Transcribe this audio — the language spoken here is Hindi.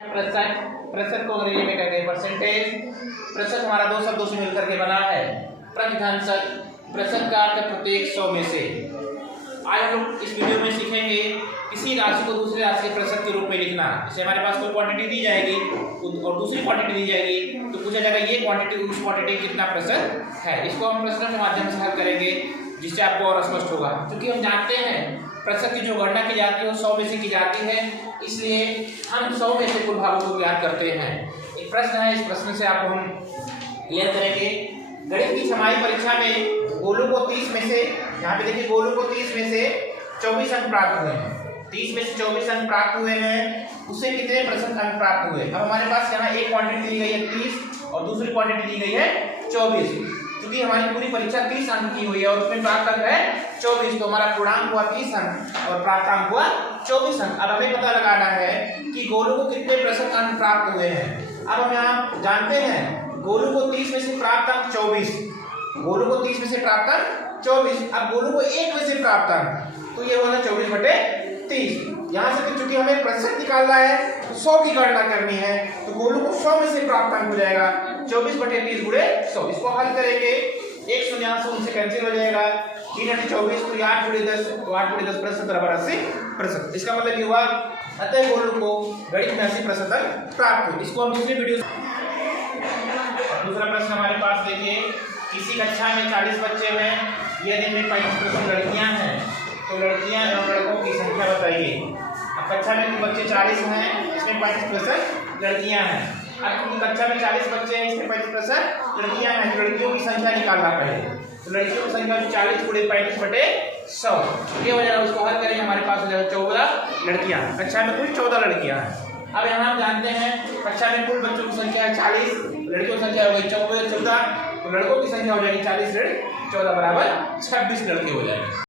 प्रतिशत को अंग्रेजी में कहते हैं परसेंटेज। प्रतिशत हमारा दो शब्दों से मिलकर के बना है, प्रतिशत। प्रतिशत का अर्थ प्रत्येक 100 में से। आज हम लोग इस वीडियो में सीखेंगे किसी राशि को दूसरी राशि के प्रतिशत के रूप में लिखना। जैसे हमारे पास कोई क्वांटिटी दी जाएगी और दूसरी क्वांटिटी दी जाएगी तो पूछा जाएगा ये क्वांटिटी उस क्वांटिटी कितना प्रतिशत है। इसको हम प्रश्नों के माध्यम से हल करेंगे जिससे आपको और स्पष्ट होगा। क्योंकि हम जानते हैं प्रतिशत की जो गणना की जाती है वो 100 में से की जाती है, इसलिए हम 100 में से कुल भागों को ज्ञात करते हैं। एक प्रश्न है, इस प्रश्न से आपको हम क्लियर करेंगे। गणित की छमाही परीक्षा में गोलू को 30 में से, यहाँ पे देखिए गोलू को 30 में से 24 अंक प्राप्त हुए हैं। 30 में से 24 अंक प्राप्त हुए हैं, उससे कितने प्रतिशत अंक प्राप्त हुए? अब हमारे पास यहाँ एक क्वांटिटी दी गई है 30 और दूसरी क्वांटिटी दी गई है 24। क्योंकि हमारी पूरी परीक्षा 30 अंक की हुई है और उसमें प्राप्त अंक है 24, तो हमारा पूर्णांक हुआ 30 अंक और प्राप्त अंक हुआ 24 अंक। अब हमें पता लगाना है कि गोलू को कितने प्रतिशत अंक प्राप्त हुए हैं। अब हम यहाँ जानते हैं गोलू को 30 में से प्राप्त अंक 24, गोलू को 30 में से प्राप्त अंक 24। अब गोलू को 1 में से प्राप्त अंक, तो ये होगा 24/30। यहाँ से चूंकि हमें प्रतिशत निकालना है 100 की गणना करनी है, तो गोलू को 100 में से प्राप्त अंक हो जाएगा 24/30 गुणे 100। इसको हल करेंगे, एक शून्य यहाँ से उनसे कैंसिल हो जाएगा, 3 × 24 तो 8 × 10, तो 8 × 10 प्रतिशत बराबर 80%। इसका मतलब ये हुआ अतः गोलू को गणित में 80% अंक प्राप्त हुए। इसको हम दूसरी वीडियो। दूसरा प्रश्न हमारे पास देखिए, किसी कक्षा में 40 बच्चे हैं, यदि इनमें 35% लड़कियां हैं तो लड़कियां और लड़कों की संख्या बताइए। अब कक्षा में तो बच्चे 40 हैं, इसमें 35% लड़कियां हैं। अब क्योंकि कक्षा में 40 बच्चे हैं, इसमें 35% लड़कियां हैं, तो लड़कियों की संख्या निकालना पड़ेगा। तो लड़कियों की संख्या 40 × 35/100 ये हो जाएगा। उसको हल करेंगे, हमारे पास हो जाएगा 14 लड़कियां। कक्षा में कुल 14 लड़कियां हैं। अब यहाँ हम जानते हैं कक्षा में कुल बच्चों की संख्या है 40, लड़कियों की संख्या हो गई 14, तो लड़कों की संख्या हो जाएगी 40 × 14 बराबर 26 लड़के हो जाएंगे।